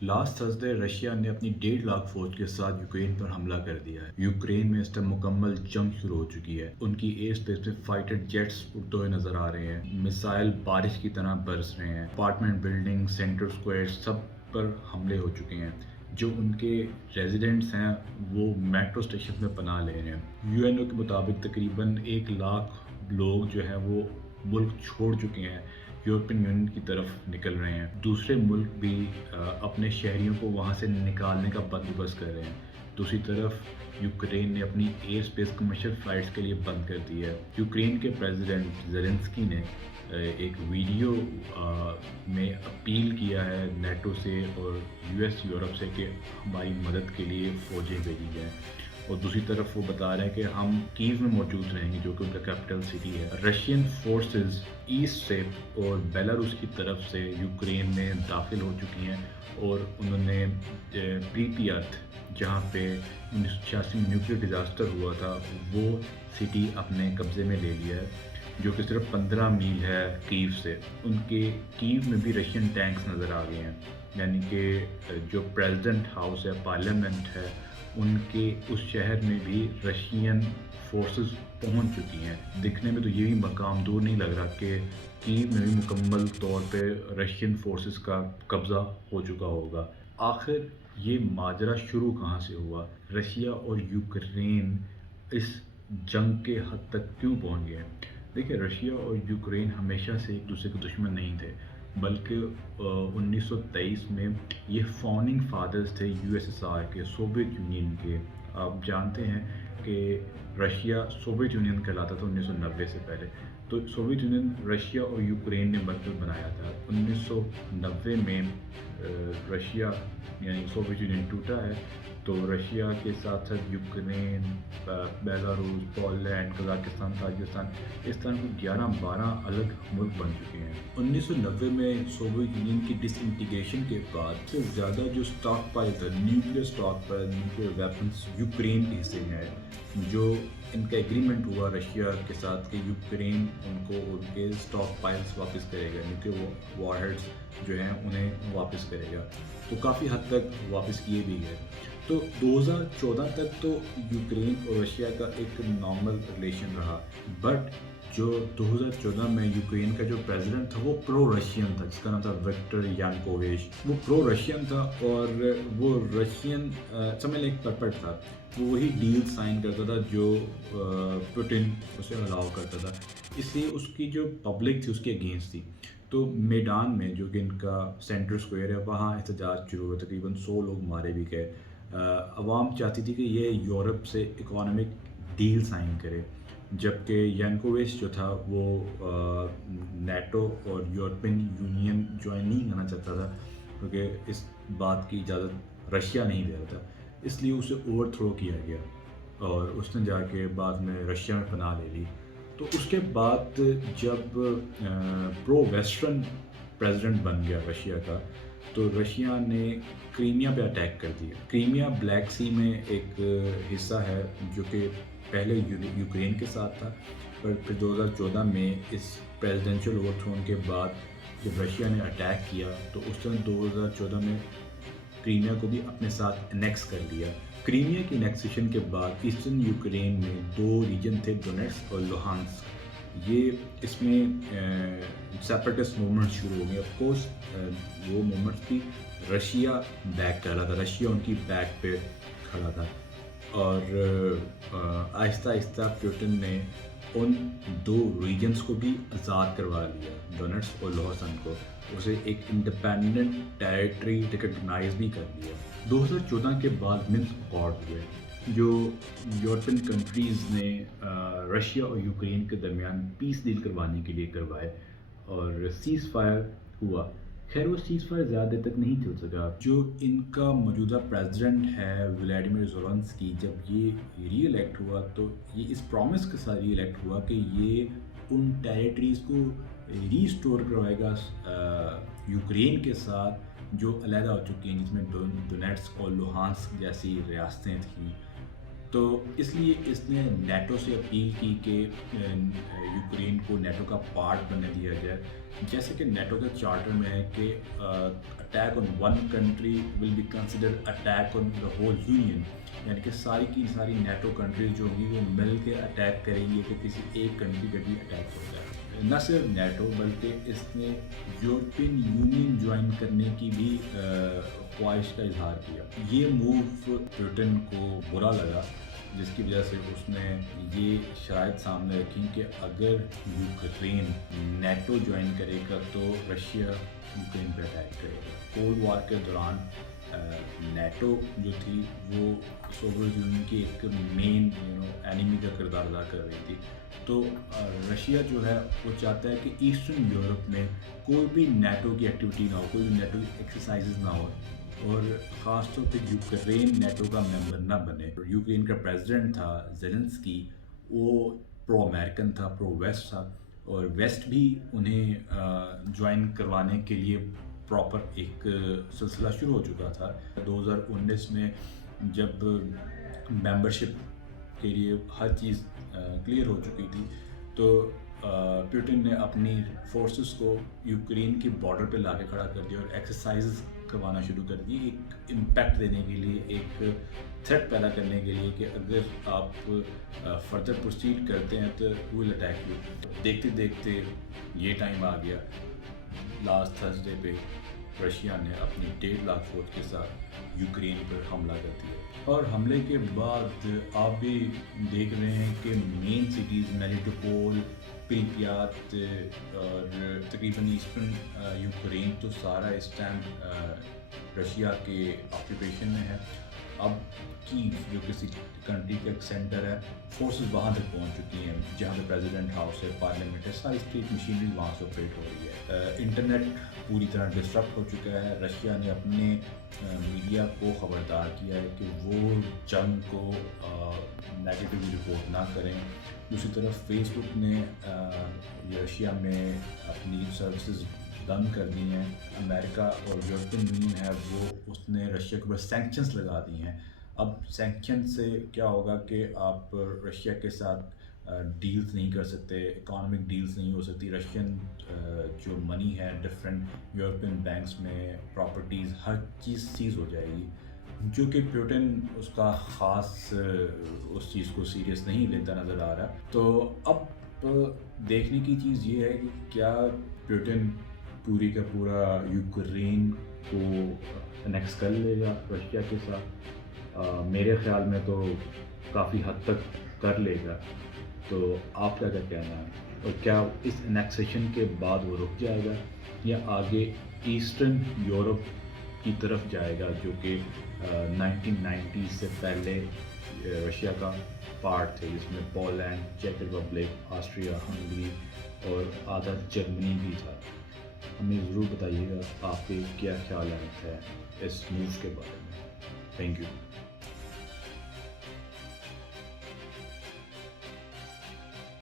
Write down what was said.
Last Thursday Russia نے اپنی 1.5 لاکھ فوج کے ساتھ یوکرین پر حملہ کر دیا ہے۔ یوکرین میں اس ٹائم مکمل جنگ شروع ہو چکی ہے۔ ان کی ایئر اسپیس پہ فائٹر جیٹس اڑتے ہوئے نظر آ رہے ہیں، میزائل بارش کی طرح برس رہے ہیں، اپارٹمنٹ بلڈنگ، سینٹر اسکوائر سب پر حملے ہو چکے ہیں۔ جو ان کے ریزیڈنٹس ہیں وہ میٹرو اسٹیشن میں پناہ لے رہے ہیں۔ یو این او کے مطابق تقریباً 1 لاکھ لوگ جو ہیں وہ ملک چھوڑ چکے ہیں، یورپین یونین کی طرف نکل رہے ہیں۔ دوسرے ملک بھی اپنے شہریوں کو وہاں سے نکالنے کا بندوبست کر رہے ہیں۔ دوسری طرف یوکرین نے اپنی ایئر اسپیس کمرشل فلائٹس کے لیے بند کر دی ہے۔ یوکرین کے پریزیڈنٹ زیلنسکی نے ایک ویڈیو میں اپیل کیا ہے نیٹو سے اور یو ایس یورپ سے کہ ہماری مدد کے لیے فوجیں بھیجی جائیں، اور دوسری طرف وہ بتا رہے ہیں کہ ہم کیو میں موجود رہیں گے جو کہ ان کا کیپٹل سٹی ہے۔ رشین فورسز ایسٹ سے اور بیلاروس کی طرف سے یوکرین میں داخل ہو چکی ہیں، اور انہوں نے پریپیات جہاں پہ 1986 میں نیوکلیئر ڈیزاسٹر ہوا تھا وہ سٹی اپنے قبضے میں لے لیا ہے، جو کہ صرف 15 میل ہے کیو سے۔ ان کے کیو میں بھی رشین ٹینکس نظر آ گئے ہیں، یعنی کہ جو پریزیڈنٹ ہاؤس ہے، پارلیمنٹ ہے، ان کے اس شہر میں بھی رشین فورسز پہنچ چکی ہیں۔ دکھنے میں تو یہ بھی مقام دور نہیں لگ رہا کہ کیو میں بھی مکمل طور پہ رشین فورسز کا قبضہ ہو چکا ہوگا۔ آخر یہ ماجرا شروع کہاں سے ہوا؟ رشیا اور یوکرین اس جنگ کے حد تک کیوں پہنچ گئے؟ دیکھیں، رشیا اور یوکرین ہمیشہ سے ایک دوسرے کے دشمن نہیں تھے، بلکہ 1923 میں یہ فاؤنڈنگ فادرز تھے یو ایس ایس آر کے، سوویت یونین کے۔ آپ جانتے ہیں کہ رشیا سوویت یونین کہلاتا تھا 1990 سے پہلے، تو سوویت یونین رشیا اور یوکرین نے مل کر بنایا تھا۔ 1990 میں رشیا یعنی سوویت یونین ٹوٹا ہے، تو رشیا کے ساتھ ساتھ Ukraine, Belarus, Poland, Kazakhstan, Tajikistan, اس طرح کو 11-12 الگ ملک بن چکے ہیں۔ 1990 میں سوویت یونین کی ڈس انٹیگریشن کے بعد سے زیادہ جو اسٹاک پائل تھا، nuclear stockpile, nuclear weapons Ukraine کے حصے میں ہے۔ جو ان کا ایگریمنٹ ہوا رشیا کے ساتھ کہ یوکرین ان کو ان کے اسٹاک پائلس واپس کرے گا، نیوکلیئر وار ہیڈس جو ہیں انہیں واپس کرے گا، تو کافی حد تک واپس کیے بھی گئے۔ تو 2014 تک تو یوکرین اور رشیا کا ایک نارمل ریلیشن رہا، بٹ جو 2014 میں یوکرین کا جو پریزیڈنٹ تھا وہ پرو رشین تھا، جس کا نام تھا وکٹر یانکووچ۔ وہ پرو رشین تھا اور وہ رشین سمجھ لیں ایک پپٹ تھا، وہ وہی ڈیل سائن کرتا تھا جو پوٹن اسے الاؤ کرتا تھا، اس لیے اس کی جو پبلک تھی اس کے اگینسٹ تھی۔ تو میدان میں جو کہ ان کا سینٹر اسکوائر ہے وہاں احتجاج شروع ہوئے، تقریباً 100 لوگ مارے بھی گئے۔ عوام چاہتی تھی کہ یہ یورپ سے اکنامک ڈیل سائن کرے، جبکہ یانکووچ جو تھا وہ نیٹو اور یورپین یونین جوائن نہیں کرنا چاہتا تھا، کیونکہ اس بات کی اجازت رشیا نہیں دے رہا تھا، اس لیے اسے اوور تھرو کیا گیا اور اس نے جا کے بعد میں رشیا میں پناہ لے لی۔ تو اس کے بعد جب پرو ویسٹرن پریزیڈنٹ بن گیا رشیا کا، تو رشیا نے کریمیا پہ اٹیک کر دیا۔ کریمیا بلیک سی میں ایک حصہ ہے جو کہ پہلے یوکرین کے ساتھ تھا، پر پھر 2014 میں اس پریزیڈینشیل اوور تھرون کے بعد جب رشیا نے اٹیک کیا تو اس طرح 2014 میں کریمیا کو بھی اپنے ساتھ انیکس کر لیا۔ کریمیا کی انیکسیشن کے بعد ایسٹرن یوکرین میں 2 ریجن تھے، ڈونیٹسک اور لوہانسک۔ یہ اس میں سیپریٹسٹ موومنٹ شروع ہو گئے۔ آف کورس وہ موومنٹس بھی رشیا بیک کر رہا تھا، رشیا ان کی بیک پہ کھڑا تھا، اور آہستہ آہستہ پوٹن نے ان 2 ریجنز کو بھی آزاد کروا لیا، ڈونیٹسک اور لوہانسک کو، اسے ایک انڈیپینڈنٹ ٹیریٹری ریکگنائز بھی کر لیا۔ 2014 کے بعد منسک اکارڈ ہوئے جو یورپین کنٹریز نے رشیا اور یوکرین کے درمیان پیس ڈیل کروانے کے لیے کروائے، اور سیز فائر ہوا۔ خیر وہ سیز فائر زیادہ دیر تک نہیں چل سکا۔ جو ان کا موجودہ پریزیڈنٹ ہے ولادیمیر زیلنسکی، جب یہ ری الیکٹ ہوا تو یہ اس پرومس کے ساتھ ری الیکٹ ہوا کہ یہ ان ٹیریٹریز کو ری اسٹور کروائے گا یوکرین کے ساتھ جو علیحدہ ہو چکی ہیں، جس میں ڈونیٹسک اور لوہانسک جیسی ریاستیں تھیں۔ تو اس لیے اس نے نیٹو سے اپیل کی کہ یوکرین کو نیٹو کا پارٹ بننے دیا جائے، جیسے کہ نیٹو کے چارٹر میں ہے کہ attack on one country will be consider attack on the whole union, یعنی کہ ساری کی ساری نیٹو کنٹریز جو ہوگی وہ مل کے اٹیک کریں گی کہ کسی ایک کنٹری پہ بھی اٹیک ہو جائے۔ نہ صرف نیٹو بلکہ اس نے یورپین یونین جوائن کرنے کی بھی خواہش کا اظہار کیا۔ یہ موو پوٹن کو برا لگا، جس کی وجہ سے اس نے یہ شرائط سامنے رکھی کہ اگر یوکرین نیٹو جوائن کرے گا تو رشیا یوکرین پہ اٹیک کرے گا۔ کولڈ وار کے دوران نیٹو جو تھی وہ سوویت یونین کی ایک مین اینیمی کا کردار ادا کر رہی تھی، تو رشیا جو ہے وہ چاہتا ہے کہ ایسٹرن یورپ میں کوئی بھی نیٹو کی ایکٹیویٹی نہ ہو، کوئی بھی نیٹو کی ایکسرسائزز نہ ہو، اور خاص طور پہ یوکرین نیٹو کا ممبر نہ بنے۔ یوکرین کا پریزیڈنٹ تھا زیلنسکی، وہ پرو امریکن تھا، پرو ویسٹ تھا، اور ویسٹ بھی انہیں جوائن کروانے کے لیے پراپر ایک سلسلہ شروع ہو چکا تھا۔ 2019 میں جب ممبرشپ کے لیے ہر چیز کلیئر ہو چکی تھی تو پیوٹن نے اپنی فورسز کو یوکرین کی بارڈر پہ لا کے کھڑا کر دیا اور ایکسرسائز کروانا شروع کر دی، ایک امپیکٹ دینے کے لیے، ایک تھریٹ پیدا کرنے کے لیے کہ اگر آپ فردر پروسیڈ کرتے ہیں تو ول اٹیک یو۔ دیکھتے دیکھتے یہ ٹائم آ گیا، لاسٹ تھرسڈے پہ رشیا نے اپنی 1.5 لاکھ فوج کے ساتھ یوکرین پر حملہ کر دیا، اور حملے کے بعد آپ بھی دیکھ رہے ہیں کہ مین سٹیز میلیٹوپول، پریپیات اور تقریباً ایسٹرن یوکرین تو سارا اس ٹائم رشیا کے آکوپیشن میں ہے۔ اب کیو جو کسی کنٹری کا ایک سینٹر ہے، فورسز وہاں تک پہنچ چکی ہیں، جہاں پہ پریزیڈنٹ ہاؤس ہے، پارلیمنٹ ہے، ساری اسٹیٹ مشینری وہاں سے آپریٹ ہو رہی ہے۔ انٹرنیٹ پوری طرح ڈسٹرپٹ ہو چکا ہے۔ رشیا نے اپنے میڈیا کو خبردار کیا ہے کہ وہ جنگ کو نیگیٹیولی رپورٹ نہ کریں۔ دوسری طرف فیس بک نے رشیا میں اپنی سروسز بند کر دی ہیں۔ امریکہ اور یورپین یونین ہے وہ اس نے رشیا کے اوپر سینکشنز لگا دی ہیں۔ اب سینکشن سے کیا ہوگا کہ آپ رشیا کے ساتھ ڈیلز نہیں کر سکتے، اکانومک ڈیلز نہیں ہو سکتی۔ رشین جو منی ہے ڈفرینٹ یورپین بینکس میں، پراپرٹیز، ہر چیز سیز ہو جائے گی، جو کہ پیوٹن اس کا خاص اس چیز کو سیریس نہیں لیتا نظر آ رہا۔ تو اب دیکھنے کی چیز یہ ہے کہ کیا پیوٹن پوری کا پورا یوکرین کو انیکس کر لے گا رشیا کے ساتھ؟ میرے خیال میں تو کافی حد تک کر لے گا۔ تو آپ کا کیا کہنا ہے، اور کیا اس انیکسیشن کے بعد وہ رک جائے گا یا آگے ایسٹرن یورپ کی طرف جائے گا، جو کہ 1990 سے پہلے رشیا کا پارٹ تھے، جس میں پولینڈ، چیک ریپبلک، آسٹریا، ہنگری اور آدھا جرمنی بھی تھا؟ ہمیں ضرور بتائیے گا آپ کے کیا خیالات ہیں اس موو کے بارے میں۔ Thank you.